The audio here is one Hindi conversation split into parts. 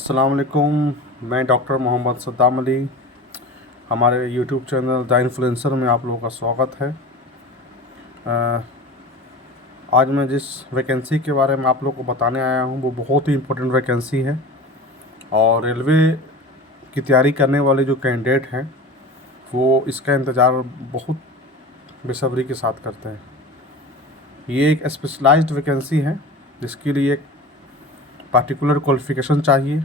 अस्सलाम वालेकुम। मैं डॉक्टर मोहम्मद सद्दाम अली। हमारे यूट्यूब चैनल द इन्फ्लुएंसर में आप लोगों का स्वागत है। आज मैं जिस वैकेंसी के बारे में आप लोग को बताने आया हूँ वो बहुत ही इम्पोर्टेंट वैकेंसी है और रेलवे की तैयारी करने वाले जो कैंडिडेट हैं वो इसका इंतज़ार बहुत बेसब्री के साथ करते हैं। ये एक स्पेशलाइज्ड वैकेंसी है जिसके लिए एक पार्टिकुलर क्वालिफ़िकेशन चाहिए,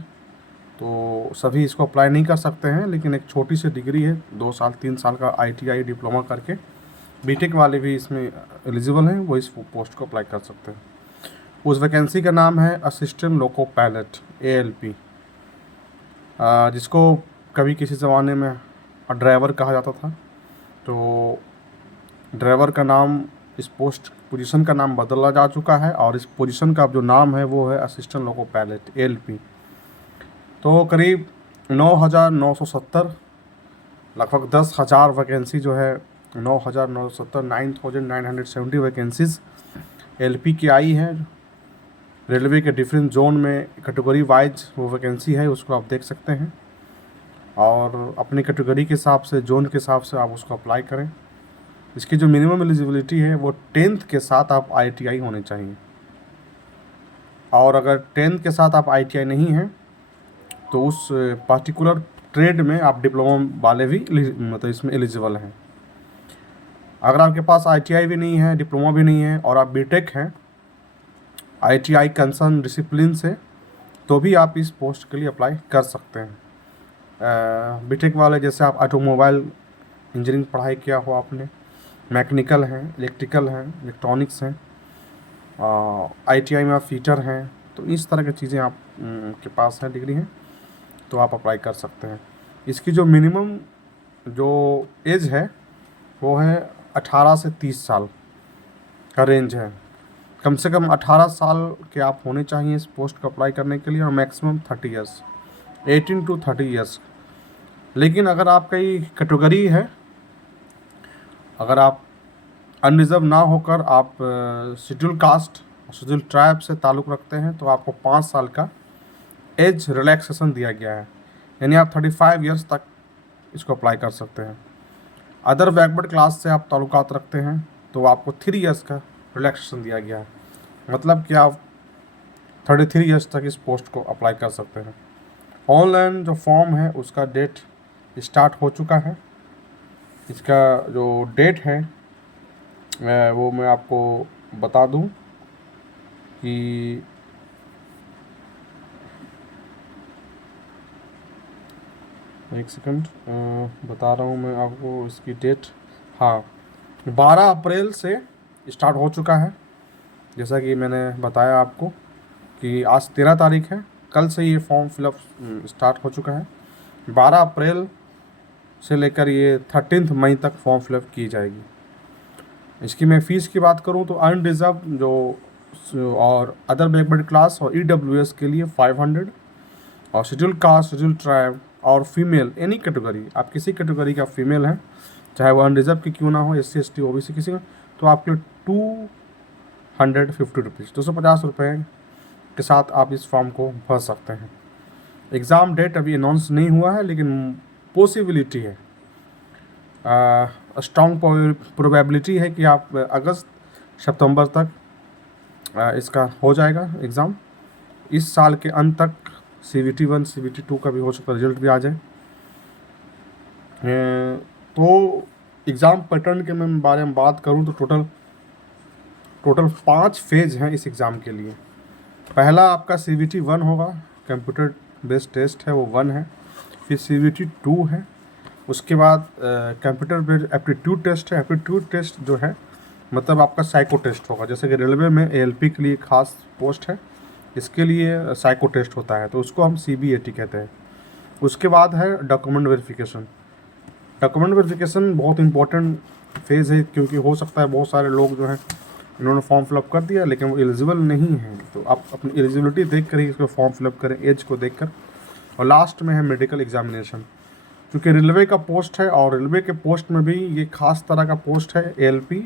तो सभी इसको अप्लाई नहीं कर सकते हैं। लेकिन एक छोटी सी डिग्री है, 2 साल 3 साल का ITI डिप्लोमा करके बीटेक वाले भी इसमें एलिजिबल हैं, वो इस पोस्ट को अप्लाई कर सकते हैं। उस वैकेंसी का नाम है असिस्टेंट लोको पायलट ALP, जिसको कभी किसी ज़माने में ड्राइवर कहा जाता था। तो ड्राइवर का नाम, इस पोजीशन का नाम बदला जा चुका है और इस पोजीशन का जो नाम है वो है असिस्टेंट लोको पायलट ALP। तो करीब 9,970, लगभग 10,000 वैकेंसी जो है 9,970 9,970 वैकेंसीज़ LP की आई है। रेलवे के डिफरेंट जोन में कैटेगरी वाइज वो वैकेंसी है, उसको आप देख सकते हैं और अपनी कैटेगरी के हिसाब से, जोन के हिसाब से आप उसको अप्लाई करें। इसकी जो मिनिमम एलिजिबिलिटी है वो 10th के साथ आप ITI होने चाहिए, और अगर 10th के साथ आप ITI नहीं हैं तो उस पार्टिकुलर ट्रेड में आप डिप्लोमा वाले भी मतलब इसमें एलिजिबल हैं। अगर आपके पास ITI भी नहीं है, डिप्लोमा भी नहीं है और आप बीटेक हैं ITI कंसर्न डिसिप्लिन से, तो भी आप इस पोस्ट के लिए अप्लाई कर सकते हैं। बीटेक वाले जैसे आप ऑटोमोबाइल इंजीनियरिंग पढ़ाई किया हो आपने, मैकेनिकल हैं, इलेक्ट्रिकल हैं, इलेक्ट्रॉनिक्स हैं, ITI में आप फीटर हैं, तो इस तरह की चीज़ें आप के पास हैं, डिग्री हैं, तो आप अप्लाई कर सकते हैं। इसकी जो मिनिमम जो एज है वो है 18 से 30 साल का रेंज है। कम से कम 18 साल के आप होने चाहिए इस पोस्ट को अप्लाई करने के लिए, और मैक्सिमम 30 ईयर्स, 18 to 30 ईयर्स। लेकिन अगर आपकी कैटेगरी है, अगर आप अनरिजर्व ना होकर आप शेड्यूल कास्ट और शेड्यूल ट्राइब से ताल्लुक़ रखते हैं तो आपको 5 साल का एज रिलैक्सेशन दिया गया है, यानी आप 35 ईयर्स तक इसको अप्लाई कर सकते हैं। अदर बैकवर्ड क्लास से आप ताल्लुकात रखते हैं तो आपको 3 ईयर्स का रिलैक्सेशन दिया गया है, मतलब कि आप 33 ईयर्स तक इस पोस्ट को अप्लाई कर सकते हैं। ऑनलाइन जो फॉर्म है उसका डेट स्टार्ट हो चुका है। इसका जो डेट है वो मैं आपको बता दूं कि एक सेकंड बता रहा हूं मैं आपको इसकी डेट। हाँ, 12 अप्रैल से स्टार्ट हो चुका है। जैसा कि मैंने बताया आपको कि आज 13 तारीख है, कल से ये फॉर्म फिलअप स्टार्ट हो चुका है। 12 अप्रैल से लेकर ये 13 मई तक फॉर्म फिलअप की जाएगी। इसकी मैं फ़ीस की बात करूं तो अनरिजर्व जो और अदर बैकवर्ड क्लास और EWS के लिए 500, और शेड्यूल कास्ट, शेड्यूल ट्राइब और फीमेल एनी कैटेगरी, आप किसी कैटेगरी का फीमेल हैं, चाहे वो अनरिजर्व की क्यों ना हो, SC ST OBC किसी का, तो आपके 250 रुपीज़, 250 रुपये के साथ आप इस फॉर्म को भर सकते हैं। एग्ज़ाम डेट अभी अनाउंस नहीं हुआ है, लेकिन पॉसिबिलिटी है, स्ट्रॉन्ग प्रोबेबिलिटी है कि आप अगस्त सितंबर तक इसका हो जाएगा एग्ज़ाम। इस साल के अंत तक CBT 1 CBT 2 का भी हो सकता है, रिजल्ट भी आ जाए। तो एग्ज़ाम पैटर्न के मैं बारे में बात करूं तो टोटल 5 फेज़ हैं इस एग्ज़ाम के लिए। पहला आपका CBT 1 होगा, कंप्यूटर बेस्ड टेस्ट है, वो 1 है। फिर CBT 2 है, उसके बाद कंप्यूटर बेस्ड एप्टीट्यूड टेस्ट है। एप्टीट्यूड टेस्ट जो है मतलब आपका साइको टेस्ट होगा, जैसे कि रेलवे में ALP के लिए खास पोस्ट है, इसके लिए साइको टेस्ट होता है, तो उसको हम CBAT कहते हैं। उसके बाद है डॉक्यूमेंट वेरिफिकेशन। डॉक्यूमेंट वेरिफिकेशन बहुत इंपॉर्टेंट फेज़ है, क्योंकि हो सकता है बहुत सारे लोग जो हैं इन्होंने फॉर्म फिलअप कर दिया लेकिन वो एलिजिबल नहीं है, तो आप अपनी एलिजिबिलिटी देख कर ही इसको फॉर्म फिलअप करें, एज को देख कर। और लास्ट में है मेडिकल एग्जामिनेशन। क्योंकि रेलवे का पोस्ट है और रेलवे के पोस्ट में भी ये खास तरह का पोस्ट है ALP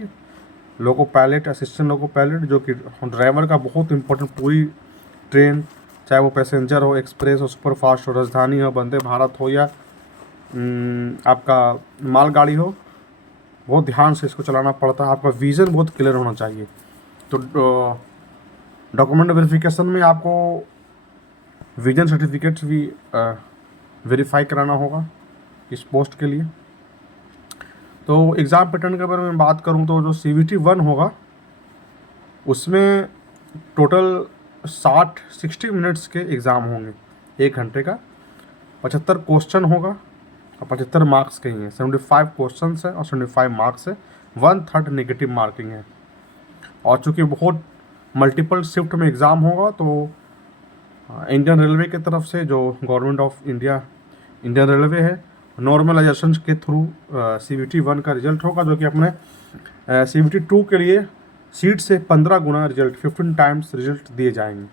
loco pilot, assistant loco pilot, जो कि ड्राइवर का बहुत इंपॉर्टेंट, पूरी ट्रेन चाहे वो पैसेंजर हो, एक्सप्रेस हो, सुपरफास्ट हो, राजधानी हो, वंदे भारत हो, या आपका मालगाड़ी हो, बहुत ध्यान से इसको चलाना पड़ता है। आपका विज़न बहुत क्लियर होना चाहिए। तो डॉक्यूमेंट वेरिफिकेशन में आपको विजन सर्टिफिकेट्स भी वेरीफाई कराना होगा इस पोस्ट के लिए। तो एग्ज़ाम पैटर्न के बारे में बात करूं तो जो CVT 1 होगा उसमें टोटल 60 मिनट्स के एग्ज़ाम होंगे, 1 घंटे का। 75 क्वेश्चन होगा और 75 मार्क्स के ही हैं। 75 क्वेश्चन है और 75 मार्क्स है। 1/3 नेगेटिव मार्किंग है। और चूँकि बहुत मल्टीपल शिफ्ट में एग्ज़ाम होगा तो इंडियन रेलवे की तरफ से, जो government of India Indian railway है, नॉर्मलाइजेशन के थ्रू CVT 1 का रिजल्ट होगा, जो कि अपने CVT 2 के लिए सीट से 15 गुना रिजल्ट, 15 टाइम्स रिजल्ट दिए जाएंगे।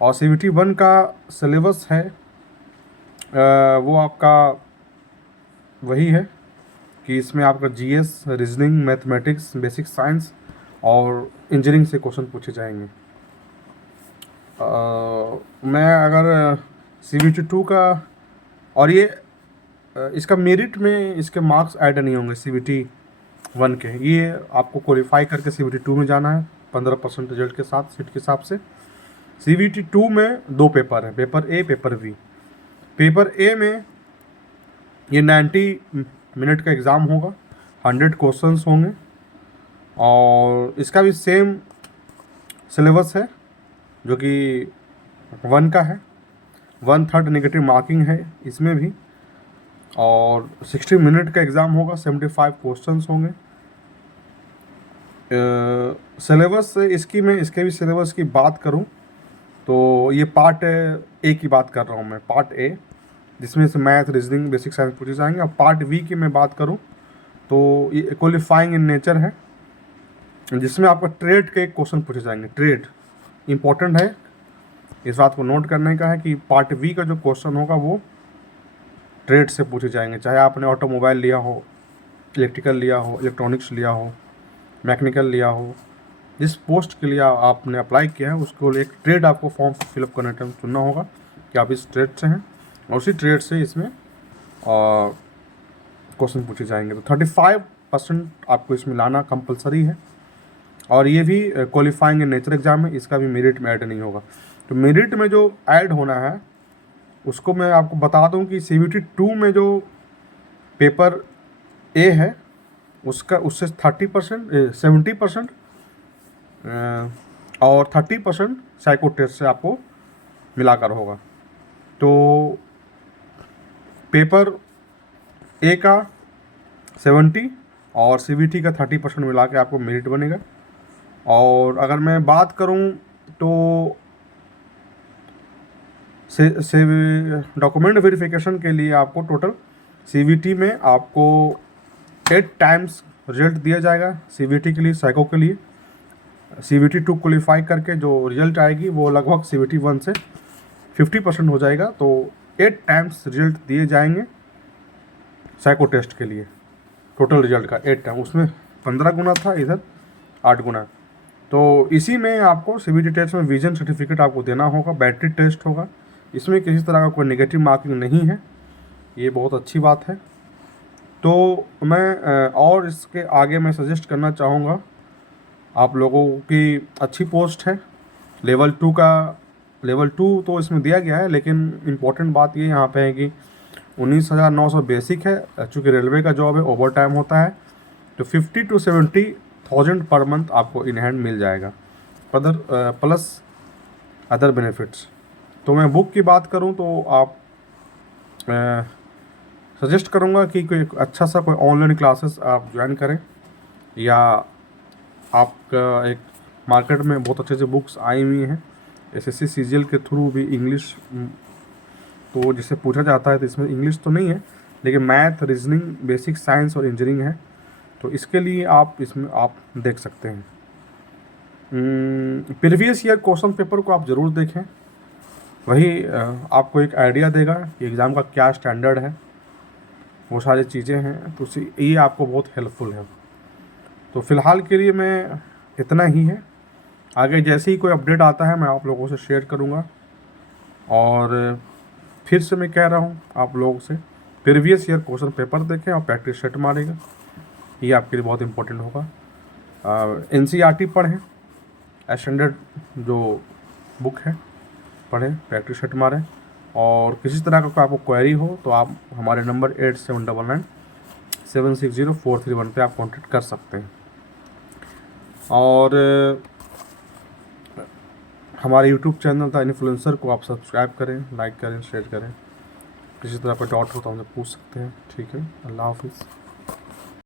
और CVT 1 का सिलेबस है वो आपका वही है कि इसमें आपका GS, reasoning, mathematics, basic science और इंजीनियरिंग से क्वेश्चन पूछे जाएंगे। मैं अगर CVT 2 का, और ये इसका मेरिट में इसके मार्क्स ऐड नहीं होंगे CVT 1 के, ये आपको क्वालिफाई करके CVT 2 में जाना है 15% रिजल्ट के साथ सीट के हिसाब से। CVT 2 में 2 पेपर हैं, paper A, paper B। Paper A में ये 90 मिनट का एग्ज़ाम होगा, 100 क्वेश्चंस होंगे और इसका भी सेम सिलेबस है जो कि 1 का है। 1/3 नेगेटिव मार्किंग है इसमें भी और 60 मिनट का एग्ज़ाम होगा, 75 क्वेश्चंस होंगे। सिलेबस इसके भी सिलेबस की बात करूं तो ये पार्ट A की बात कर रहा हूं मैं, पार्ट A, जिसमें से मैथ, रीजनिंग, बेसिक साइंस पूछे जाएंगे। और पार्ट B की मैं बात करूं तो ये क्वालिफाइंग इन नेचर है, जिसमें आपका ट्रेड के क्वेश्चन पूछे जाएंगे। ट्रेड इम्पोर्टेंट है, इस बात को नोट करने का है कि पार्ट B का जो क्वेश्चन होगा वो ट्रेड से पूछे जाएंगे। चाहे आपने ऑटोमोबाइल लिया हो, इलेक्ट्रिकल लिया हो, इलेक्ट्रॉनिक्स लिया हो, मैकेनिकल लिया हो, जिस पोस्ट के लिए आपने अप्लाई किया है उसको एक ट्रेड आपको फॉर्म फिलअप करने टाइम चुनना होगा कि आप इस ट्रेड से हैं, और उसी ट्रेड से इसमें क्वेश्चन पूछे जाएंगे। तो 35% आपको इसमें लाना कंपलसरी है। और ये भी क्वालिफाइंग इन नेचर एग्ज़ाम है, इसका भी मेरिट में ऐड नहीं होगा। तो मेरिट में जो ऐड होना है उसको मैं आपको बता दूं कि CVT 2 में जो पेपर A है उसका उससे 70% और 30% साइको टेस्ट से आपको मिलाकर होगा। तो पेपर A का 70 और CVT का 30% मिला के आपको मेरिट बनेगा। और अगर मैं बात करूं तो से डॉक्यूमेंट वेरिफिकेशन के लिए आपको टोटल CVT में आपको 8 टाइम्स रिजल्ट दिया जाएगा। CVT के लिए, साइको के लिए CVT 2 क्वालिफाई करके जो रिजल्ट आएगी वो लगभग CVT 1 से 50% हो जाएगा। तो 8 टाइम्स रिजल्ट दिए जाएंगे साइको टेस्ट के लिए, टोटल रिजल्ट का 8 टाइम। उसमें 15 गुना था, इधर 8 गुना। तो इसी में आपको CVT टेस्ट में विजन सर्टिफिकेट आपको देना होगा। बैटरी टेस्ट होगा, इसमें किसी तरह का कोई नेगेटिव मार्किंग नहीं है, ये बहुत अच्छी बात है। तो मैं और इसके आगे मैं सजेस्ट करना चाहूँगा आप लोगों की, अच्छी पोस्ट है। लेवल 2 तो इसमें दिया गया है, लेकिन इम्पोर्टेंट बात ये यहाँ पे है कि 19,900 बेसिक है। चूँकि रेलवे का जॉब है, ओवर टाइम होता है, तो 50 to 70,000 पर मंथ आपको इन हैंड मिल जाएगा, प्लस अदर बेनिफिट्स। तो मैं बुक की बात करूं तो आप सजेस्ट करूंगा कि कोई अच्छा सा कोई ऑनलाइन क्लासेस आप ज्वाइन करें, या आपका एक मार्केट में बहुत अच्छे से बुक्स आई हुई हैं SSC CGL के थ्रू भी, इंग्लिश तो जिससे पूछा जाता है, तो इसमें इंग्लिश तो नहीं है लेकिन मैथ, रीजनिंग, बेसिक साइंस और इंजीनियरिंग है। तो इसके लिए आप इसमें आप देख सकते हैं। प्रीवियस ईयर क्वेश्चन पेपर को आप ज़रूर देखें, वही आपको एक आइडिया देगा कि एग्ज़ाम का क्या स्टैंडर्ड है, वो सारी चीज़ें हैं। तो ये आपको बहुत हेल्पफुल है। तो फ़िलहाल के लिए मैं इतना ही है, आगे जैसे ही कोई अपडेट आता है मैं आप लोगों से शेयर करूँगा। और फिर से मैं कह रहा हूँ आप लोगों से, प्रीवियस ईयर क्वेश्चन पेपर देखें और प्रैक्टिस सेट मारेगा, ये आपके लिए बहुत इंपॉर्टेंट होगा। NCERT पढ़ें, स्टैंडर्ड जो बुक है पढ़ें, प्रैक्टिस सेट मारें, और किसी तरह का कोई आपको क्वेरी हो तो आप हमारे नंबर 8799760431 पे आप कॉन्टेक्ट कर सकते हैं। और हमारे यूट्यूब चैनल था इन्फ्लुएंसर को आप सब्सक्राइब करें, लाइक करें, शेयर करें। किसी तरह का डाउट हो तो हमसे पूछ सकते हैं। ठीक है, अल्लाह हाफिज़।